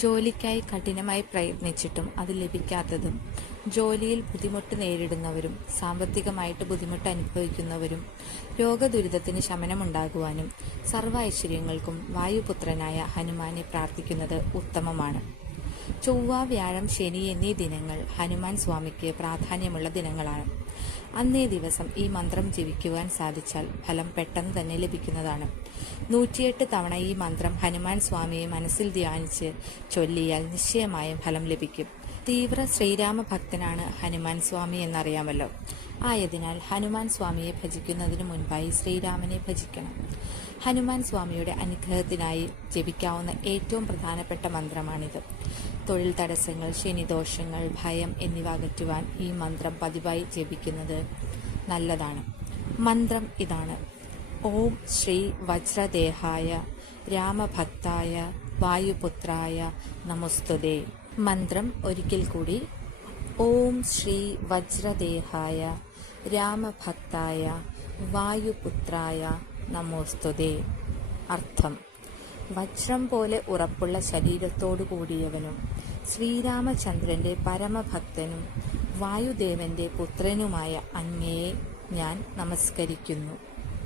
ജോലിക്കായി കഠിനമായി പ്രയത്നിച്ചിട്ടും അത് ലഭിക്കാത്തതും, ജോലിയിൽ ബുദ്ധിമുട്ട് നേരിടുന്നവരും സാമ്പത്തികമായിട്ട് ബുദ്ധിമുട്ട് അനുഭവിക്കുന്നവരും രോഗദുരിതത്തിന് ശമനമുണ്ടാകുവാനും സർവ്വ ഐശ്വര്യങ്ങൾക്കും വായുപുത്രനായ ഹനുമാനെ പ്രാർത്ഥിക്കുന്നത് ഉത്തമമാണ്. ചൊവ്വ, വ്യാഴം, ശനി എന്നീ ദിനങ്ങൾ ഹനുമാൻ സ്വാമിക്ക് പ്രാധാന്യമുള്ള ദിനങ്ങളാണ്. അന്നേ ദിവസം ഈ മന്ത്രം ജപിക്കുവാൻ സാധിച്ചാൽ ഫലം പെട്ടെന്ന് തന്നെ ലഭിക്കുന്നതാണ്. 108 തവണ ഈ മന്ത്രം ഹനുമാൻ സ്വാമിയെ മനസ്സിൽ ധ്യാനിച്ച് ചൊല്ലിയാൽ നിശ്ചയമായും ഫലം ലഭിക്കും. തീവ്ര ശ്രീരാമ ഭക്തനാണ് ഹനുമാൻ സ്വാമി എന്നറിയാമല്ലോ. ആയതിനാൽ ഹനുമാൻ സ്വാമിയെ ഭജിക്കുന്നതിനു മുൻപായി ശ്രീരാമനെ ഭജിക്കണം. ഹനുമാൻ സ്വാമിയുടെ അനുഗ്രഹത്തിനായി ജപിക്കാവുന്ന ഏറ്റവും പ്രധാനപ്പെട്ട മന്ത്രമാണിത്. തൊഴിൽ തടസ്സങ്ങൾ, ശനിദോഷങ്ങൾ, ഭയം എന്നിവ അകറ്റുവാൻ ഈ മന്ത്രം പതിവായി ജപിക്കുന്നത് നല്ലതാണ്. മന്ത്രം ഇതാണ്: ഓം ശ്രീ വജ്രദേഹായ രാമഭക്തായ വായുപുത്രായ നമോസ്തുതേ. മന്ത്രം ഒരിക്കൽ കൂടി: ഓം ശ്രീ വജ്രദേഹായ രാമഭക്തായ വായുപുത്രായ നമോസ്തുതേ. അർത്ഥം: വജ്രം പോലെ ഉറപ്പുള്ള ശരീരത്തോടു കൂടിയവനും ശ്രീരാമചന്ദ്രന്റെ പരമഭക്തനും വായുദേവന്റെ പുത്രനുമായ അങ്ങയെ ഞാൻ നമസ്കരിക്കുന്നു.